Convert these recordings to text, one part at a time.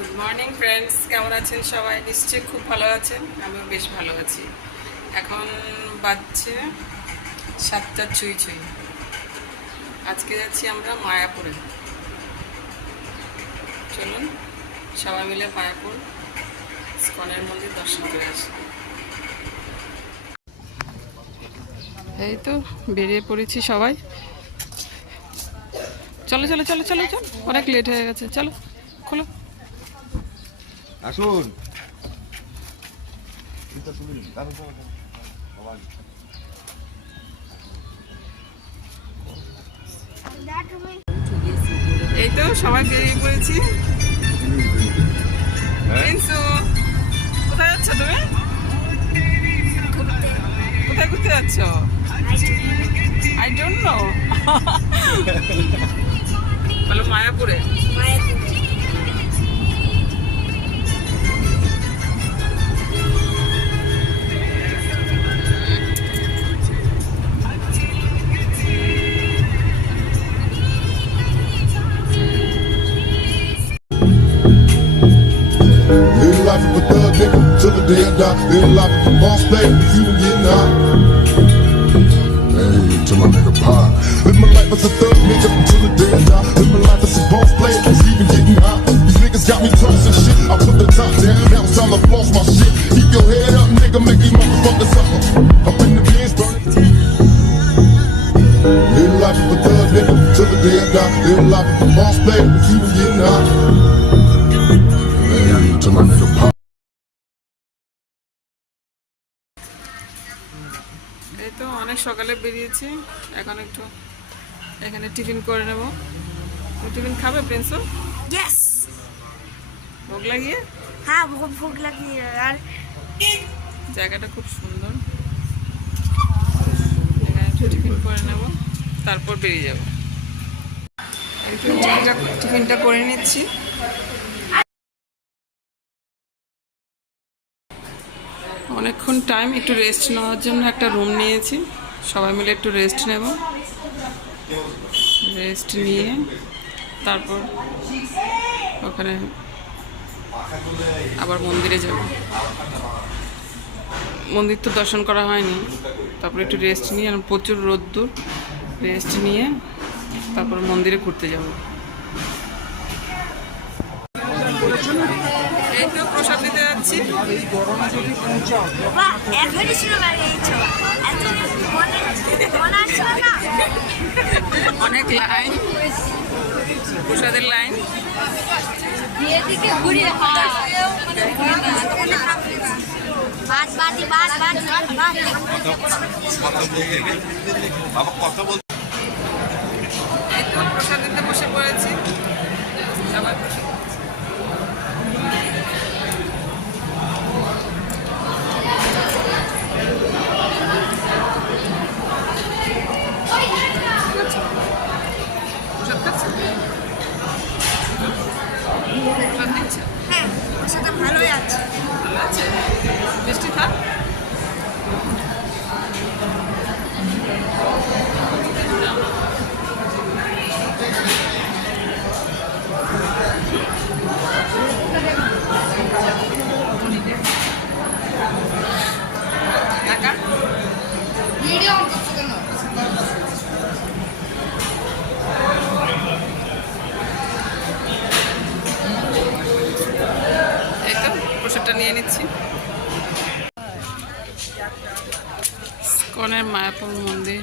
Good morning friends, কেমন আছেন সবাই? নিশ্চয়ই খুব ভালো আছেন। আমিও বেশ ভালো আছি। এখন বাজছে 7টা ছুঁই ছুঁই। আজকে যাচ্ছি আমরা মায়াপুরে। চলুন সবাই মিলে মায়াপুর ইস্কনের মন্দির দর্শন করে আসি। এই তো বেরিয়ে পড়েছি সবাই। চলো চলো চলো চলো চলো, অনেক লেট হয়ে গেছে। চলো খোলো। আসুন। এই তো সবাই বেরিয়ে পড়েছি। কোথায় যাচ্ছ তুমি? কোথায় ঘুরতে যাচ্ছ? I don't know. বলো মায়াপুরে। Live life of a thug nigga till the day I die. Live life of a boss player, you and getting high. Hey, to my nigga Pop. Live my life as a thug nigga till the day I die. Live my life as a boss player, even getting high. These niggas got me tossing shit. I put the top down, now it's time to floss my shit. Keep your head up, nigga, make these motherfuckers up. Up in the bins burning. Live life of a thug nigga till the day I die. Live life of a boss player, you and getting high. Hey, to my nigga Pop. এই তো অনেক সকালে বেরিয়েছি। এখন একটু এখানে tiffin করে নেব। তুমি টিফিন খাবে প্রিন্সো? यस। ভোগ লাগিয়ে? हाँ बहुत भूख लगी है यार। জায়গাটা খুব সুন্দর। এখানে একটু টিফিন করে নেব, তারপর বেরিয়ে যাব। একটু টিফিনটা করে নিচ্ছি। অনেকক্ষণ টাইম, একটু রেস্ট নেওয়ার জন্য একটা রুম নিয়েছি। সবাই মিলে একটু রেস্ট নেব। রেস্ট নিয়ে তারপর ওখানে আবার মন্দিরে যাব। মন্দির তো দর্শন করা হয়নি। তারপর একটু রেস্ট নিয়ে, প্রচুর রোদ্দুর, রেস্ট নিয়ে তারপর মন্দিরে ঘুরতে যাব। এই তো প্রসাদ দিতে যাচ্ছি। वाह এখনই শুরু করে দিয়েছো। এত মনে আসছে না? অনেক লাইন, প্রসাদের লাইন। এদিকে ঘুরে বাদ বাদি বাদ বাদ বাদ। এই তো প্রসাদ দিতে বসে পড়েছি। সবাই প্রসাদ দিচ্ছে। হ্যাঁ সেটা ভালোই আছে। ভালো আছে, মিষ্টি খা। কাকা ভিডিও অন করছো কেন? এই তো প্রসাদটা নিয়ে নিচ্ছি। ইস্কনের মায়াপুর মন্দির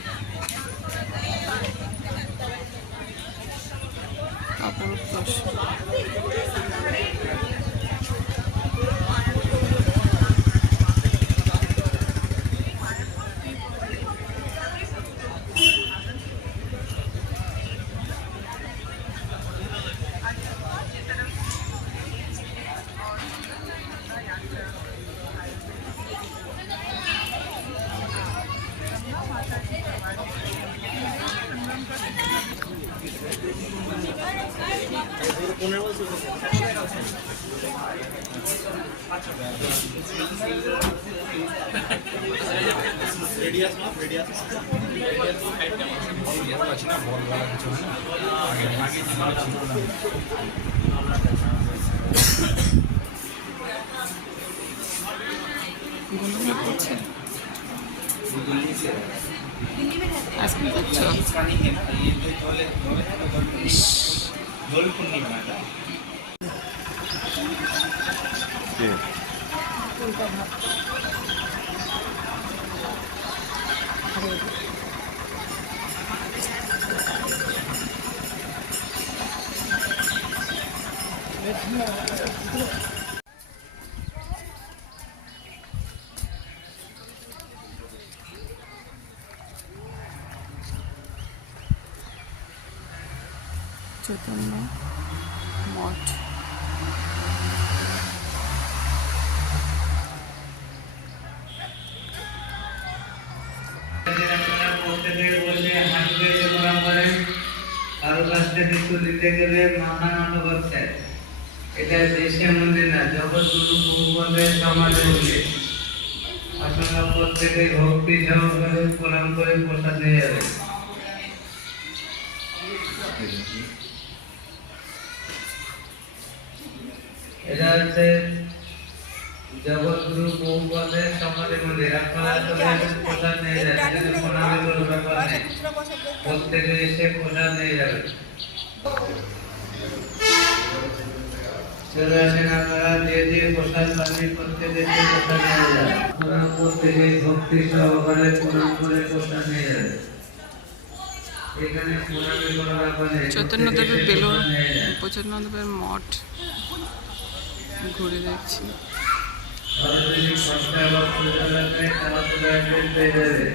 অপরূপ দর্শন। হচ্ছে? আইসক্রিম খাচ্ছ? চৈতন্য মঠ। কারো কাছ থেকে কিছু দিতে গেলে মাথা নত করছেন। এটা দেশে মন্দির না, জগৎগুরু ভগবানের সমাজে উল্লেখ। আপনারা প্রত্যেকে ভক্তি সহকারে প্রণাম করে প্রসাদ নিয়ে যাবেন। এটা হচ্ছে জগৎগুরু ভগবানের সমাজে মন্দির। আপনারা প্রসাদ নিয়ে যাবেন, এখানে প্রণামের কোনো ব্যাপার নেই। প্রত্যেকে এসে প্রসাদ নিয়ে যাবেন। চলে আসেন আপনারা, যে প্রসাদ বানিয়ে প্রত্যেকে এসে প্রসাদ নিয়ে যাবেন। আপনারা প্রত্যেকে ভক্তি সহকারে প্রণাম করে প্রসাদ নিয়ে যাবেন। এখানে প্রণামের কোনো ব্যাপার নেই। চৈতন্যদেবের বেলুড়, চৈতন্যদেবের মঠ ঘুরে দেখছি। আর যদি কষ্ট আবার পুজো লাগে তারা তো একদিন পেয়ে যাবে।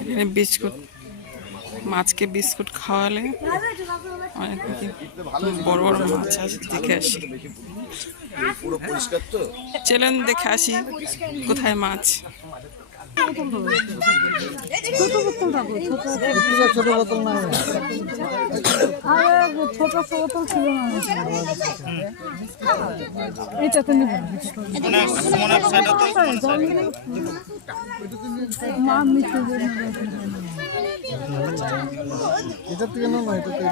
এখানে বিস্কুট, মাছকে বিস্কুট খাওয়ালে অনেক বড় বড় মাছ আছে, দেখে আসি। চলেন দেখে আসি কোথায় মাছ। ছোট বোতল নাই, ছোট বোতল ছিল না। এটা তো নিব মা মিশে এটা থেকে না, এটা থেকে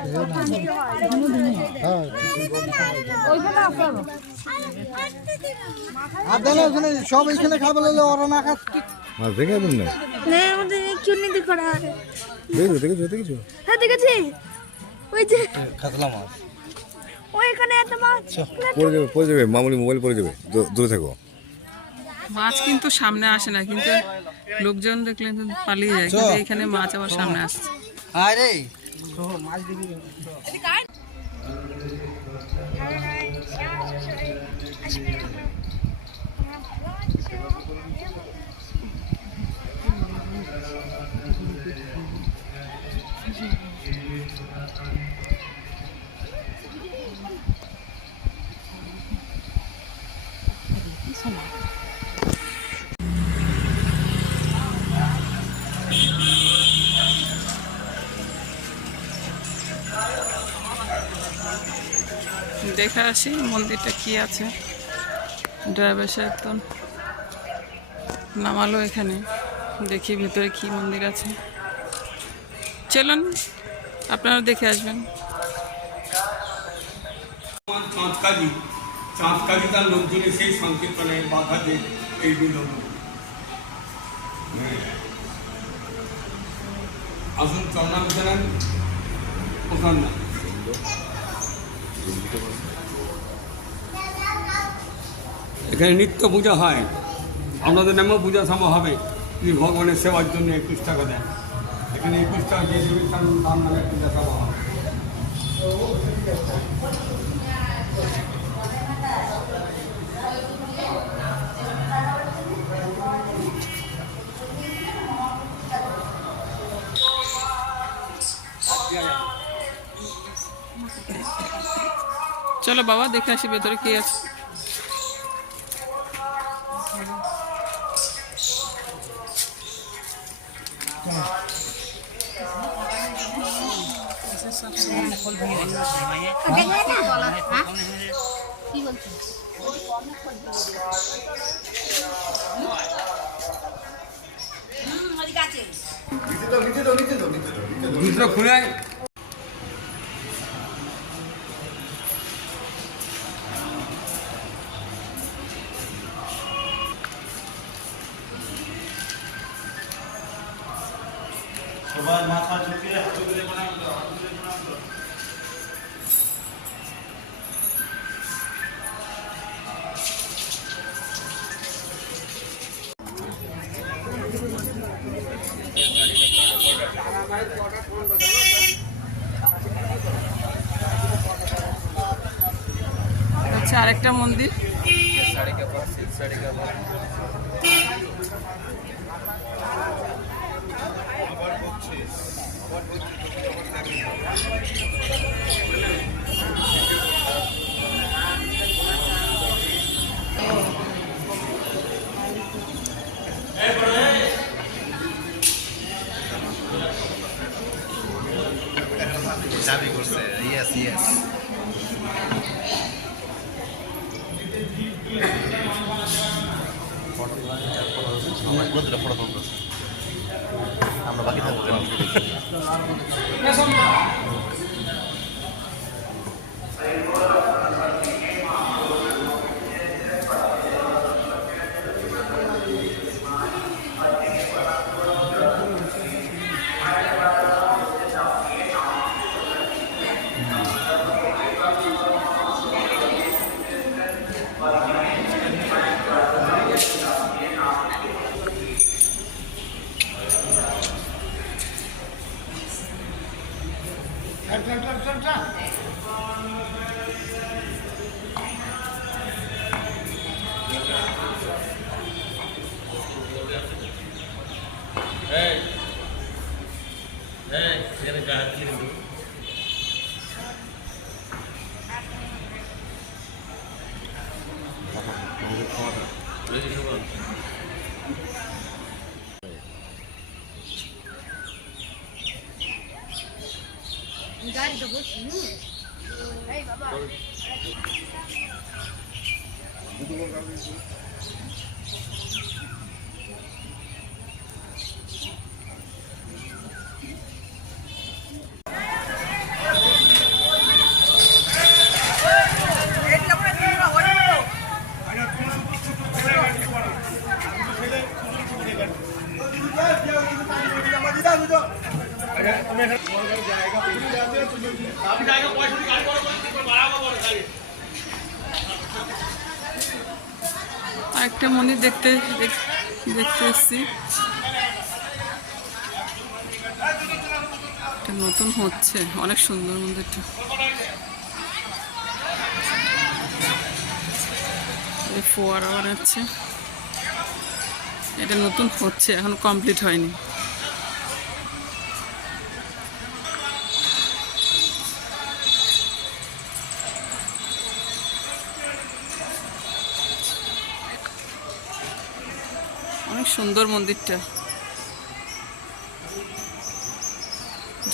সব এখানে খাবে ওরা না খাচ্ছে। মাছ দেখে দেন না, আমাদের চুন্নিতে করা হয়। দেখেছো? হ্যাঁ দেখেছি, ওই যে কাতলা মাছ ওইখানে একটা মাছ পড়ে যাবে, মামুলি মোবাইল পড়ে যাবে, দূরে থাকো। মাছ কিন্তু সামনে আসে না, কিন্তু লোকজন দেখলে কিন্তু পালিয়ে যায়, কিন্তু এখানে মাছ আবার সামনে আসছে। আরে দেখে আসি মন্দিরটা কি আছে। ড্রাইভার সাহেব তো নামালো এখানে, দেখি ভিতরে কি মন্দির আছে। চলুন আপনারা দেখে আসবেন। চাঁদকাজি তার লোকজনে সেই সংকীর্তনে বাধা দিয়ে এই বিলম্ব। আসুন চরণাম জানান ওখান না। এখানে নিত্য পূজা হয়, আপনাদের নামেও পূজা সময় হবে। যদি ভগবানের সেবার জন্য 21 টাকা দেন, এখানে 21 টাকা দিয়ে দেবেন, তার নামে পূজা সভা হবে। চলো বাবা দেখে আসি ভেতরে কি আছে। তো খুলে সবার মাথা ঝুঁকিয়ে হাতে তুলে প্রণাম করো, হাতে তুলে প্রণাম করো। হচ্ছে আরেকটা মন্দির। দাবি করছে ইয়েস ইয়েস আমরা বাকি থাকবো আরেকটা মন্দির দেখতে এসেছি। এটা নতুন হচ্ছে, অনেক সুন্দর মন্দিরটা। এই ফোয়ারা বানাচ্ছে, এটা নতুন হচ্ছে, এখন কমপ্লিট হয়নি। অনেক সুন্দর মন্দিরটা।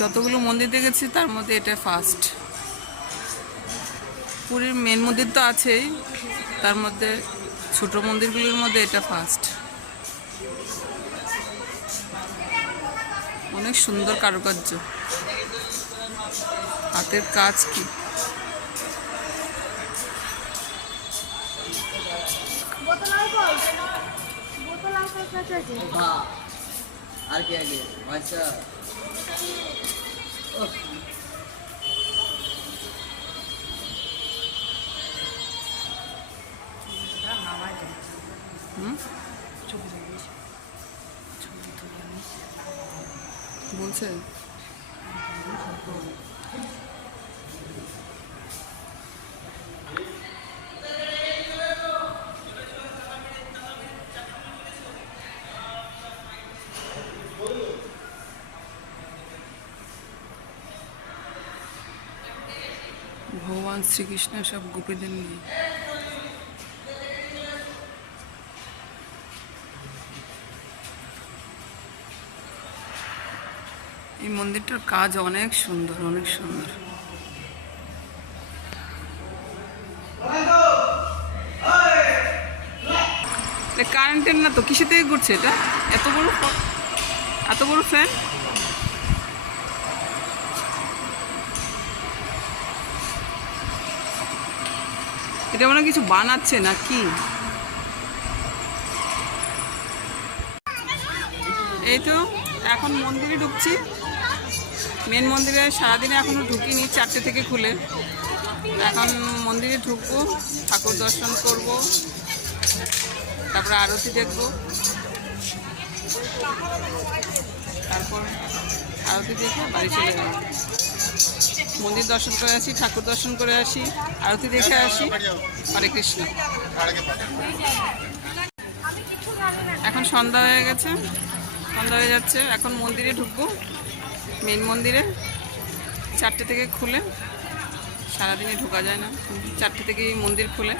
যতগুলো মন্দির দেখেছি তার মধ্যে এটা ফার্স্ট। পুরীর মেন মন্দির তো আছেই, তার মধ্যে ছোট মন্দিরগুলোর মধ্যে এটা ফার্স্ট। অনেক সুন্দর কারুকার্য, হাতের কাজ কি। আর কি আগে আচ্ছা বলছে ভগবান শ্রীকৃষ্ণ সব গোপীদের নিয়ে। এই মন্দিরটার কাজ অনেক সুন্দর, অনেক সুন্দর। কারেন্টের না তো, কিসে থেকে ঘুরছে এটা? এত বড় ফ্যান। এটা মনে হয় কিছু বানাচ্ছে না কি? এই তো এখন মন্দিরে ঢুকছি। মেন মন্দিরে সারাদিনে এখনও ঢুকিনি, 4টে থেকে খুলে। এখন মন্দিরে ঢুকবো, ঠাকুর দর্শন করব, তারপরে আরতি দেখব, তারপর আরতি দেখে বাড়ি চলে যাব। মন্দির দর্শন করে আসি, ঠাকুর দর্শন করে আসি, আরতি দেখে আসি। হরে কৃষ্ণ। এখন সন্ধ্যা হয়ে গেছে, সন্ধ্যা হয়ে যাচ্ছে। এখন মন্দিরে ঢুকবো, মেন মন্দিরে। 4টে থেকে খুলে, সারাদিনে ঢোকা যায় না, 4টে থেকেই মন্দির খুলে।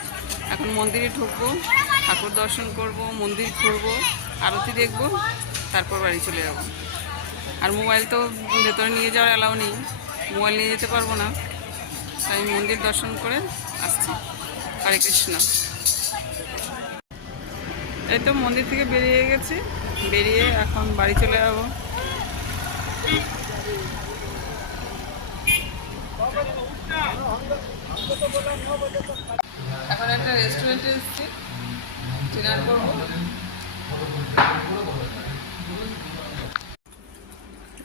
এখন মন্দিরে ঢুকবো, ঠাকুর দর্শন করব, মন্দির ঘুরবো, আরতি দেখব, তারপর বাড়ি চলে যাব। আর মোবাইল তো ভেতরে নিয়ে যাওয়ার অ্যালাউ নেই, মোবাইল নিয়ে যেতে পারবো না, তাই আমি মন্দির দর্শন করে আসছি। হরে কৃষ্ণ। এই তো মন্দির থেকে বেরিয়ে গেছি, বেরিয়ে এখন বাড়ি চলে যাব। এখন একটা রেস্টুরেন্টে এসেছি, ডিনার করব।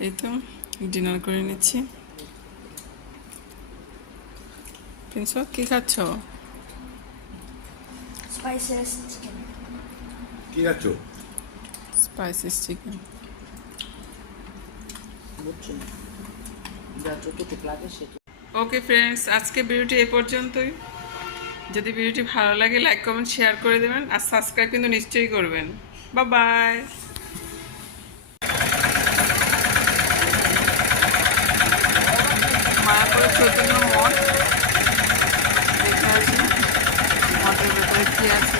এই তো ডিনার করে নিচ্ছি। প্রিন্স কি খাচ্ছ? Spices chicken. কি খাচ্ছ? Spices chicken. ওকে ফ্রেন্ডস, আজকে ভিডিওটি এ পর্যন্তই। যদি ভিডিওটি ভালো লাগে লাইক কমেন্ট শেয়ার করে দেবেন, আর সাবস্ক্রাইব কিন্তু নিশ্চয়ই করবেন। Bye bye. মায়াপুরের চৈতন্য মঠ দেখে আসি, মঠের ভেতরে কি আছে।